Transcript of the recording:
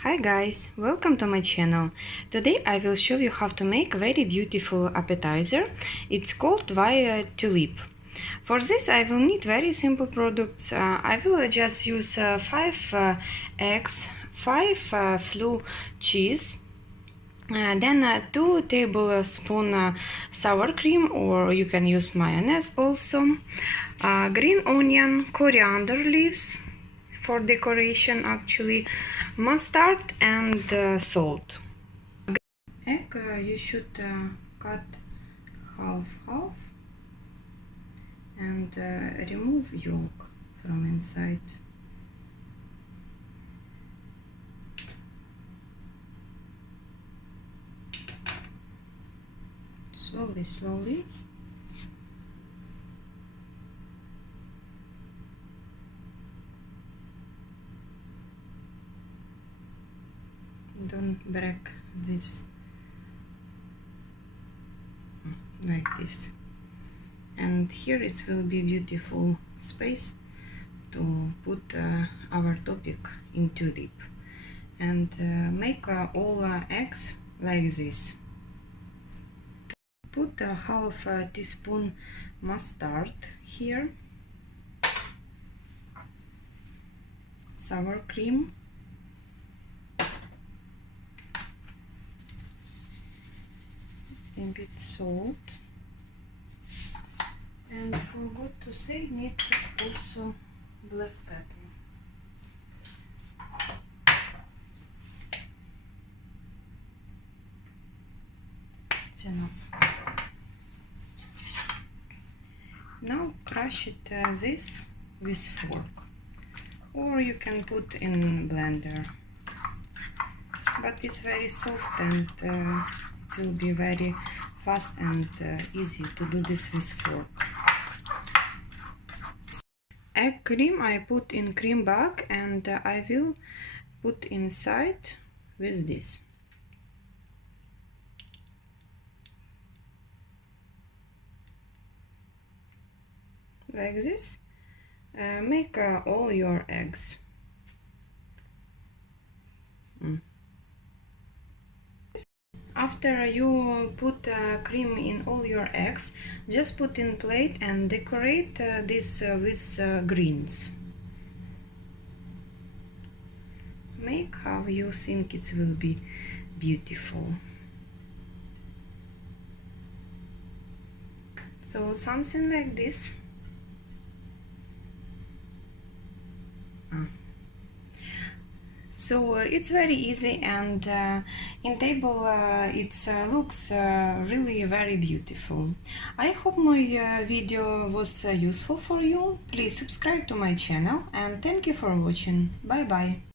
Hi guys, welcome to my channel. Today I will show you how to make a very beautiful appetizer. It's called tulip. For this I will need very simple products. I will just use 5 eggs, 5 flu cheese, then 2 tablespoons sour cream, or you can use mayonnaise also, green onion, coriander leaves for decoration actually, mustard and salt. Egg you should cut half and remove yolk from inside. Slowly. Don't break this like this, and here it will be beautiful space to put our topic in tulip, and make all eggs like this. Put a half teaspoon mustard here, sour cream, a bit salt, and forgot to say, need also black pepper. It's enough. Now crush it this with fork, or you can put in blender, but it's very soft and it will be very fast and easy to do this with fork. Egg cream I put in cream bag, and I will put inside with this. Like this. Make all your eggs. After you put cream in all your eggs, just put in plate and decorate this with greens. Make how you think it will be beautiful. So something like this. So it's very easy, and in table it looks really very beautiful. I hope my video was useful for you. Please subscribe to my channel, and thank you for watching. Bye bye.